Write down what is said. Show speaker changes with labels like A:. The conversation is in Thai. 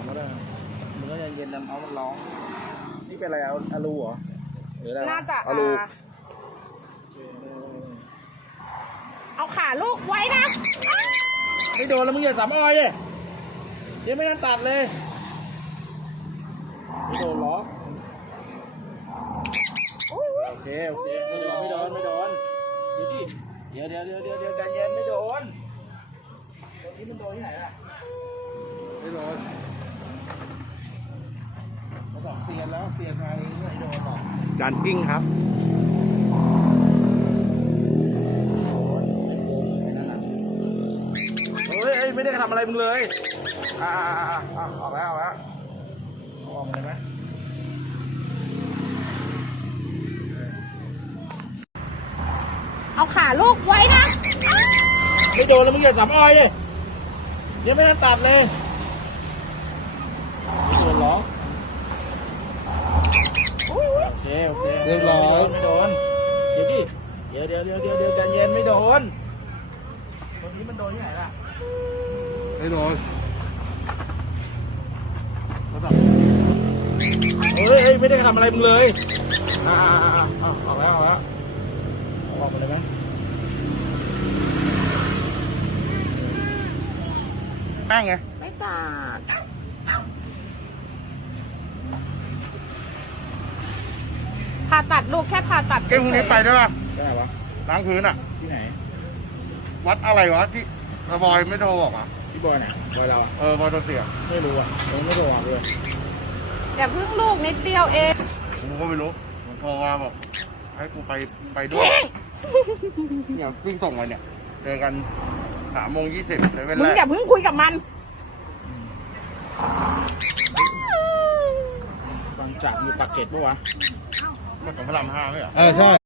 A: ก็ได้มันก็เย็นๆแล้วเอามันร้องนี่เป็นอะไรอะลูเหรอหรืออะไร
B: น่าจะ
A: อะลู
B: เอาขาลูกไว้นะ
A: ไม่โดนแล้วมึงอย่าสามออยเลยเดี๋ยวไม่ทันตัดเลยไม่โดนหรอโอเคไม่โดนเดี๋ยวดิเดี๋ยวใจเย็นไม่โดนตรงนี้มันโดนที่ไหนล่ะไม่โดนมาบอกเซียนแล้วเซียนมาเองไม่โดนหรอก
C: จานกิ้งครับ
A: เฮ้ยไม่ได้ทำอะไรมึงเลยออกแล้วออกเลยไหม
B: เอาขาลูกไว้นะ
A: ไม่โดนแล้วมึงอย่าสามออยเลยเดี๋ยวไม่ทันตัดเลยไม่โดนหรอโอเคเรียบร้อยไม่โดนเดี๋ยวดิเดี๋ยวใจเย็นไม่โดนตรงนี้มันโดนที่ไหนล่ะ
C: ไม่โดน
A: เฮ้ยไม่ได้ทำอะไรมึงเลยออกแล้วออกมาเลยไหมแม่งไง
B: ไม่ตัดผ่าตัดลูกแค่ผ่าตัด
C: เก้งพวกนี้ไปด้วยป่ะ
A: ได้ปะ
C: ล้างพื้นอ่ะ
A: ที่ไหน
C: วัดอะไรวะที่ระบอยไม่โทรบอกอ่ะ
A: ที่บอยไหนบอยเราอ่ะ
C: บอยโดนเสีย
A: ไม่รู้อ่ะยังไม่โทรมาด้วย
B: อย่าเพิ่งลูกนิดเดียวเอง
C: ผมก็ไม่รู้มันโทรมาบอกให้กูไปด้วยเนี่ยวิ่งส่งไปเนี่ยเจอกัน3:20เลยเว้น
B: มึ
C: แรง
B: อย่าก เพิ่งคุยกับมัน
A: บางจากอยู่ปากเกร็ดปะวะ
C: มันของพระราม5ไม่เหรอ
A: ใช่